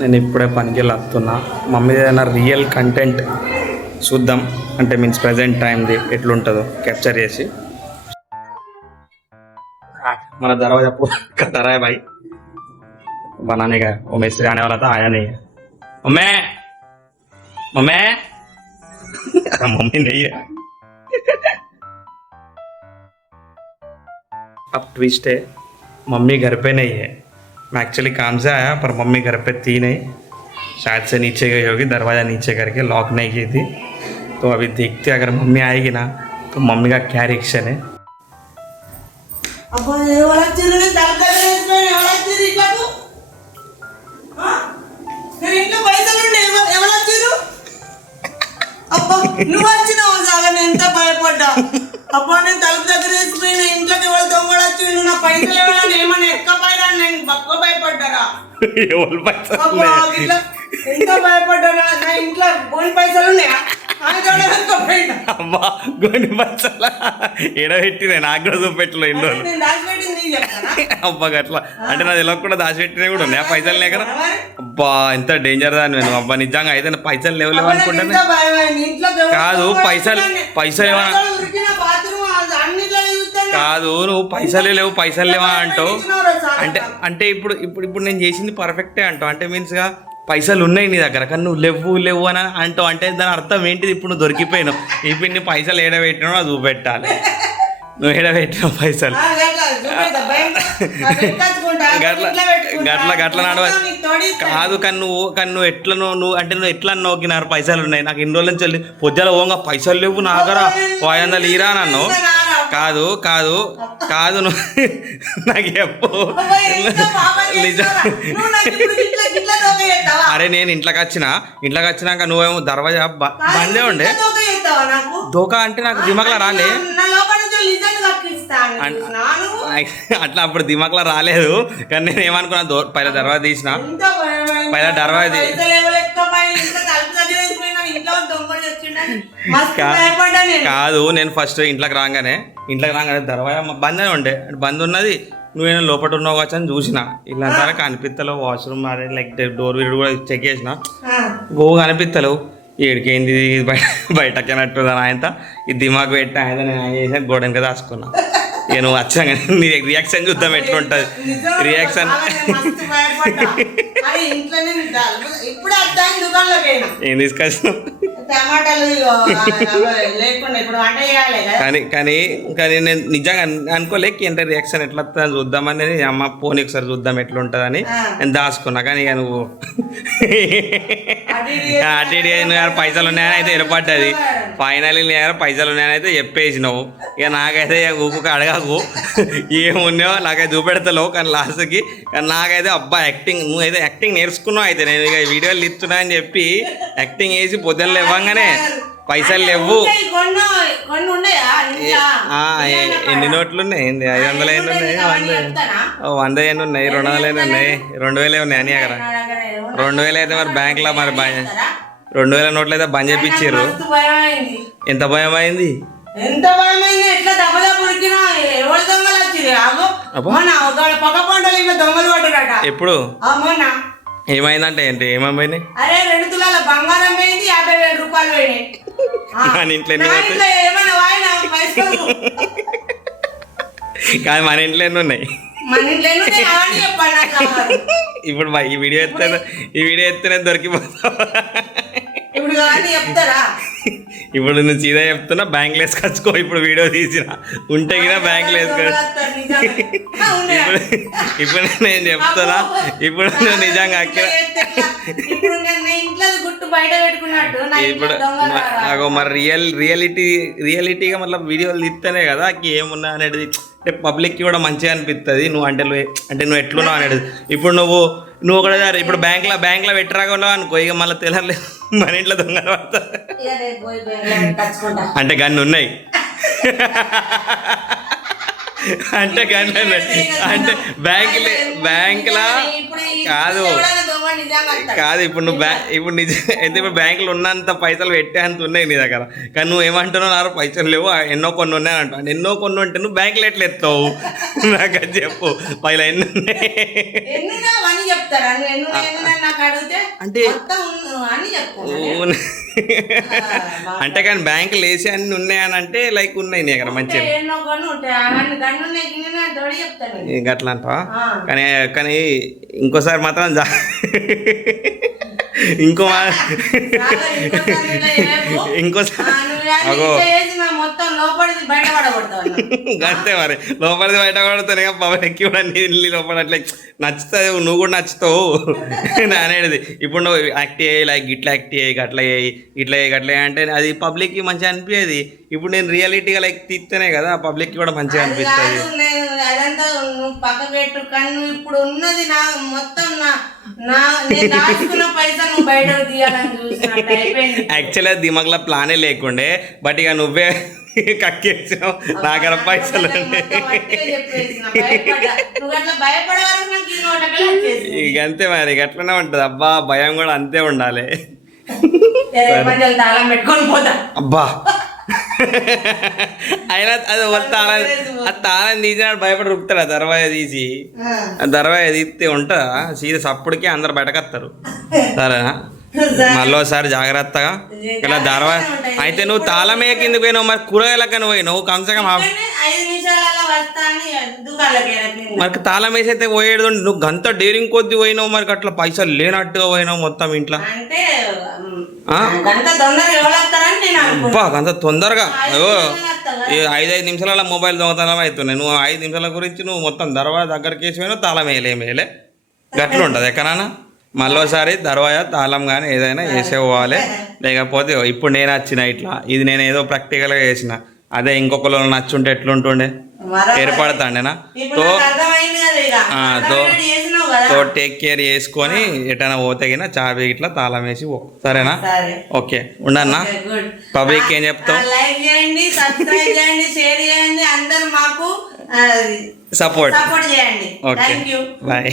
నేను ఇప్పుడే పనికి వెళ్ళి వస్తున్నా. మమ్మీ ఏదైనా రియల్ కంటెంట్ చూద్దాం అంటే మీన్స్ ప్రజెంట్ టైంది ఎట్లుంటుందో క్యాప్చర్ చేసి మన दरवाजा पूरा कतर है भाई बनाने का. वो मिस्त्री आने वाला था, आया नहीं है. मम्मी मम्मी मम्मी नहीं है. अब ट्विस्ट है, मम्मी घर पे नहीं है. मैं एक्चुअली काम से आया पर मम्मी घर पे थी नहीं, शायद से नीचे गई होगी. दरवाज़ा नीचे करके लॉक नहीं की थी. तो अभी देखते अगर मम्मी आएगी ना तो मम्मी का क्या रिएक्शन है. నువ్వు వచ్చినావు సాగా నేను ఎంత భయపడ్డా. అబ్బా నేను తలుపు దగ్గర వేసిపోయిన ఇంట్లోకి ఎవరు దొంగలు వచ్చి నా పైసలు ఎవరైనా ఏమన్నా ఎక్కపోయినా నేను బక్క భయపడ్డారా. ఎంత భయపడ్డారా. నా ఇంట్లో గోని పైసలు ఉన్నాయా అమ్మా గోని పైసలు ఎడబెట్టినా నాకు కూడా చూపెట్టలే ఎన్నో అబ్బా అట్లా అంటే నా తెలియక కూడా దాచిపెట్టినా కూడా ఉన్నాయి ఆ పైసలు లేక. అబ్బా ఎంత డేంజర్ దాన్ని నేను. అబ్బా నిజంగా అయితే పైసలు లేవు అనుకుంటాను. కాదు పైసలు ఏమన్నా కాదు నువ్వు పైసలే లేవా అంటావు. అంటే ఇప్పుడు నేను చేసింది పర్ఫెక్టే అంటావు. అంటే మీన్స్గా పైసలు ఉన్నాయి నీ దగ్గర కానీ నువ్వు లేవు అని అంటావు. అంటే దాని అర్థం ఏంటిది? ఇప్పుడు నువ్వు దొరికిపోయినావు. ఇప్పుడు నీ పైసలు ఏడబెట్టినావు అది చూపెట్టాలి. నువ్వు ఏడబెట్టినావు పైసలు గట్ల నడవ కాదు. కానీ నువ్వు ఎట్లా నువ్వు అంటే నువ్వు ఎట్లా నోకినారు పైసలు ఉన్నాయి నాకు ఇన్ని రోజుల నుంచి వెళ్ళి పొద్దుల ఓంగా పైసలు లేవు నా దగ్గర 500 ఇరా నన్ను. కాదు నువ్వు నాకు చెప్పు అరే నేను ఇంట్లోకి వచ్చినాక నువ్వేమో దర్వాజా బందే ఉండే దోకా అంటే నాకు దిమాక్లా రాలే. అట్లా అప్పుడు దిమాక్లా రాలేదు కానీ నేను ఏమనుకున్నా పైన దర్వాజా తీసిన కాదు నేను ఫస్ట్ ఇంట్లోకి రాగానే దర్వాజా బంద్ ఉండే బంద్ ఉన్నది. నువ్వేనా లోపల ఉన్నావు కావచ్చు అని చూసిన. ఇలాంటి కనిపిస్తలేవు. వాష్రూమ్ అదే లైక్ డోర్ వీడు కూడా చెక్ చేసిన కనిపిస్తలేవు. ఏడికేంది బయటకేనట్టు ఆయన ఈ దిమాగ్ పెట్టి ఆయన నేను చేసిన గోడెనక దాచుకున్నా. ఇక నువ్వు వచ్చా నీ రియాక్షన్ చూద్దాం ఎట్లుంటుంది రియాక్షన్. ఏం తీసుకొచ్చినావు? కానీ నేను నిజంగా అనుకోలేక అంటే రియాక్షన్ ఎట్లా వస్తుందని చూద్దామని అమ్మ పోనీ ఒకసారి చూద్దాం ఎట్లుంటుందని నేను దాచుకున్నా. కానీ ఇక నువ్వు అటు పైసలు ఉన్నాయని అయితే ఏర్పడ్డది. ఫైనల్లీ నీ దగ్గర పైసలు ఉన్నాయని అయితే చెప్పేసినావు. ఇక నాకైతే ఊపుకు అడగకు ఏమున్నాయో నాకైతే చూపెడతలేవు. కానీ లాస్ట్కి నాకైతే అబ్బా యాక్టింగ్ నువ్వైతే యాక్టింగ్ నేర్చుకున్నావు. అయితే నేను ఇక వీడియోలు ఇస్తున్నా అని చెప్పి యాక్టింగ్ వేసి పొద్దున్న లేవగానే పైసలు లేవు. ఎన్ని నోట్లు ఉన్నాయి? 500 ఎన్ని ఉన్నాయి? 100 ఎన్ని ఉన్నాయి? 200 ఎన్ని ఉన్నాయి? 2000 ఉన్నాయి అని అక్కడ 2000 అయితే మరి బ్యాంక్లో మరి 2000 నోట్లు అయితే బంద్ చేయించారు. ఎంత భయం అయింది? ఎప్పుడు ఏమైందంటే ఏంటి ఏమైపోయినాయి? మన ఇంట్లో కాదు మన ఇంట్లో ఎన్ని ఉన్నాయి? ఇప్పుడు ఈ వీడియో ఎత్తేనే దొరికిపోతావు. ఇప్పుడు నువ్వు సీదా చెప్తున్నా బ్యాంక్లో వేసుకొచ్చుకో. ఇప్పుడు వీడియో తీసిన ఉంటే కినా బ్యాంక్లో వేసుకో. ఇప్పుడు నేను చెప్తున్నా ఇప్పుడు నువ్వు నిజంగా ఇప్పుడు నాకు మరి రియాలిటీగా మళ్ళీ వీడియోలు తీస్తేనే కదా ఏమున్నా అనేది అంటే పబ్లిక్కి కూడా మంచిగా అనిపిస్తుంది. నువ్వు నువ్వు ఎట్లున్నావు అనేది. ఇప్పుడు నువ్వు ఒకటే ఇప్పుడు బ్యాంక్లో పెట్టరాగా ఉన్నావు అనుకో ఇక మళ్ళీ తెలలేదు మన ఇంట్లో దొంగలు పడతా అంటే గన్ను ఉన్నాయి అంటే కానీ అంటే బ్యాంకులా కాదు కాదు ఇప్పుడు నువ్వు ఇప్పుడు ఇప్పుడు బ్యాంకులో ఉన్నంత పైసలు పెట్టే అంత ఉన్నాయి నీ దగ్గర. కానీ నువ్వు ఏమంటున్నావు నాకు పైసలు లేవు ఎన్నో కొన్ని ఉన్నాయి అంటావు. ఎన్నో కొన్ని ఉంటే నువ్వు బ్యాంకులో ఎట్లా ఎత్తావు నాకు అది చెప్పు. పైల ఎన్ని ఉన్నాయి అంటే అంటే కానీ బ్యాంకులు వేసి అన్ని ఉన్నాయని అంటే లైక్ ఉన్నాయి నీ దగ్గర మంచిగా అట్లా అంటావా? కానీ కానీ ఇంకోసారి మాత్రం ఇంకోసారి అంతే మరి లోపలిది బయట పడుతుంది పవన్కి కూడా నీళ్ళు లోపల నచ్చుతుంది. నువ్వు కూడా నచ్చుతావు అనేది. ఇప్పుడు నువ్వు యాక్ట్ అయ్యి లైక్ ఇట్లా యాక్ట్ అయ్యి గట్ల అయ్యి ఇట్లా గట్ల అంటే అది పబ్లిక్కి మంచిగా అనిపించేది. ఇప్పుడు నేను రియాలిటీగా లైక్ తీస్తేనే కదా పబ్లిక్కి కూడా మంచిగా అనిపిస్తుంది. అదంతా నువ్వు పక్క పెట్టు కానీ నువ్వు ఇప్పుడు ఉన్నది నా మొత్తం యాక్చువల్గా దిమాగ్లో ప్లానే లేకుండే బట్ ఇక నువ్వే కక్కేసావు నాకర పైసలు ఇక అంతే మరి అట్లనే ఉంటది. అబ్బా భయం కూడా అంతే ఉండాలి. అబ్బా అయినా అది తాళం తీసినాడు భయపడి రుక్తాడు. ఆ దర్వాజా తీసి ఆ దర్వాజా తీస్తే ఉంటా సీరియస్ అప్పటికే అందరు బయటకొస్తారు. సరేనా మళ్ళీసారి జాగ్రత్తగా ఇలా దర్వాజా అయితే నువ్వు తాళమే కింద పోయినావు మరి కూరగాయలకని పోయినావు కమ్సకం మరి తాళం వేసి అయితే పోయేది. నువ్వు గంత డేరింగ్ కొద్ది పోయినావు మరి అట్లా పైసలు లేనట్టుగా పోయినావు మొత్తం ఇంట్లో. అంత తొందరగా 5 నిమిషాల మొబైల్ దొంగతనం అవుతున్నాయి. నువ్వు 5 నిమిషాల గురించి నువ్వు మొత్తం దర్వాజా దగ్గరికి వేసి పోయినావు తాళం వేయలే గట్ల ఉంటుంది ఎక్కడన్నా. మళ్ళీసారి దర్వాజా తాళం కానీ ఏదైనా వేసేపోవాలి. లేకపోతే ఇప్పుడు నేను వచ్చిన ఇట్లా ఇది నేను ఏదో ప్రాక్టికల్గా చేసిన అదే ఇంకొకరు నచ్చుంటే ఎట్లుంటుండే ఏర్పడతాండేనా. తో టేక్ కేర్ చేసుకొని ఎటైనా పోతే గిన చాబీ ఇట్లా తాళం వేసి పో. సరేనా? ఓకే ఉండన్నా. పబ్లిక్ ఏం చెప్తావు? లైక్ చేయండి, సబ్స్క్రైబ్ చేయండి, షేర్ చేయండి, అందరూ మాకు సపోర్ట్ చేయండి. Okay bye.